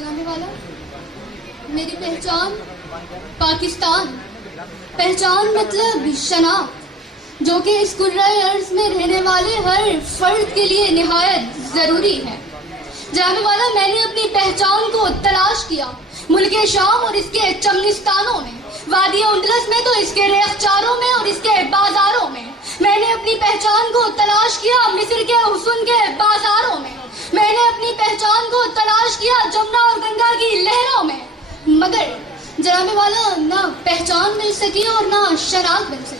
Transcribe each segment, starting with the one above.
जनाने वाला, मेरी पहचान पाकिस्तान, पहचान मतलब शनाख्त, जो कि इस कुर्राए अर्ज में रहने वाले हर फर्द के लिए निहायत ज़रूरी है। जनाने वाला, मैंने अपनी पहचान को तलाश किया मुल्क शाम और इसके चमनिस्तानों में, वादी उंडलस में तो इसके रेख्चारों में और इसके बाजारों में। मैंने अपनी पहचान को तलाश किया मिस्र के हुस्न के बाजारों में। मैंने अपनी पहचान को तलाश किया जमुना और गंगा की लहरों में। मगर जनाने वाला, ना पहचान मिल सकी और ना शनाख्त बन सकी।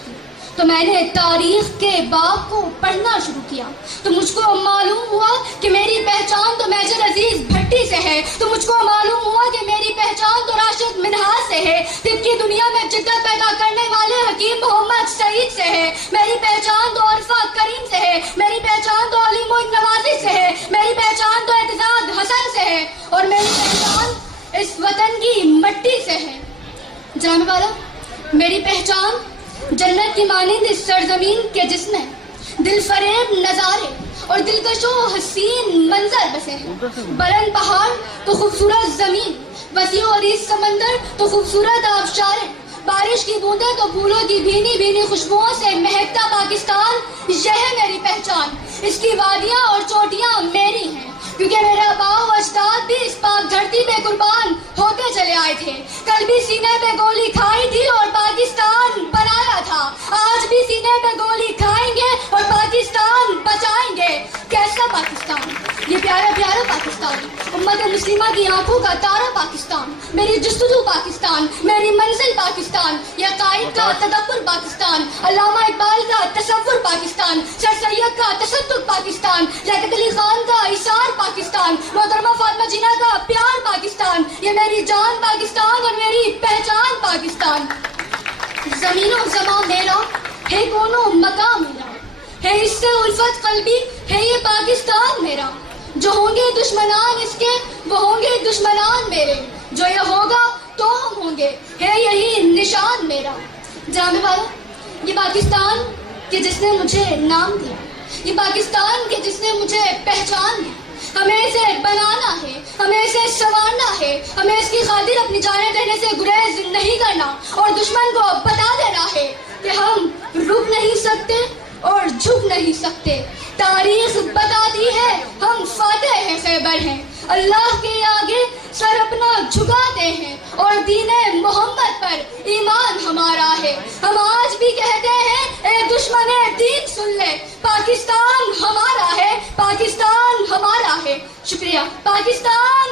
तो मैंने तारीख के बाब को पढ़ना शुरू किया तो मुझको मालूम हुआ कि मेरी पहचान तो मेजर अजीज भट्टी से है। तो मुझको मालूम हुआ कि मेरी पहचान तो राशिद मिन्हाज से है। तिब की दुनिया में जिद्दत पैदा करने वाले हकीम मोहम्मद सईद से है। मेरी पहचान तो अरफा करीम से है। मेरी पहचान तो अली मोइन नवाजी से है। मेरी पहचान तो एतजाद हसन से है। और मेरी पहचान इस वतन की मट्टी से है। जानने वाला, मेरी पहचान जन्नत की मानिंद इस सरजमीन के जिसमें दिल फरेब नजारे और दिलकशो हसीन मंजर बसे हैं। बुलंद पहाड़ तो खूबसूरत जमीन, वसी और इस समंदर तो खूबसूरत आबशारें, बारिश की बूंदें तो फूलों की भीनी भीनी खुशबुओं से महकता पाकिस्तान, यह है मेरी पहचान। इसकी वादियां और चोटियां मेरी हैं, क्योंकि मेरे आबा व अजदाद भी इस पाक धरती पे कुर्बान होते चले आए थे। कल भी सीने पे गोली खाई थी और पाकिस्तान बनाया था। आज भी सीने पे गोली खाएंगे और पाकिस्तान बचाएंगे। कैसा पाकिस्तान? ये प्यारा प्यारा पाकिस्तान, उम्मत मुस्लिमा की आंखों का तारा पाकिस्तान, मेरी जुस्तजू पाकिस्तान, मेरी मंजिल पाकिस्तान, ये कायद का तदब्बुर पाकिस्तान, अल्लामा इकबाल का तसव्वुर पाकिस्तान, सर सैयद का तसद्दुक पाकिस्तान, लियाकत अली खान का इशार पाकिस्तान, मोहतरमा फातिमा जिन्ना का प्यार पाकिस्तान, ये मेरी जान पाकिस्तान और मेरी पहचान पाकिस्तान। जमीनो ज़मां मेरा है, कोनो मकाम मेरा है, इससे उल्फत कल्बी है ये पाकिस्तान मेरा। जो होंगे दुश्मनान इसके वो होंगे दुश्मनान मेरे, जो ये होगा तो हम होंगे, है यही निशान मेरा। जानने वाला, ये पाकिस्तान के जिसने मुझे नाम दिया, ये पाकिस्तान के जिसने मुझे पहचान दी। हमें इसे बनाना है, हमें इसे संवारना है, हमें इसकी खातिर अपनी जानें देने से गुरेज नहीं करना और दुश्मन को बता देना है कि हम रुक नहीं सकते और झुक नहीं सकते। तारीख बताती है हम फातेह हैं, खैबर हैं, अल्लाह के आगे सर अपना झुकाते हैं और दीने मोहम्मद पर ईमान हमारा है। हम आज भी कहते हैं, ए दुश्मने दीन सुन ले, पाकिस्तान हमारा है, पाकिस्तान हमारा है। शुक्रिया। पाकिस्तान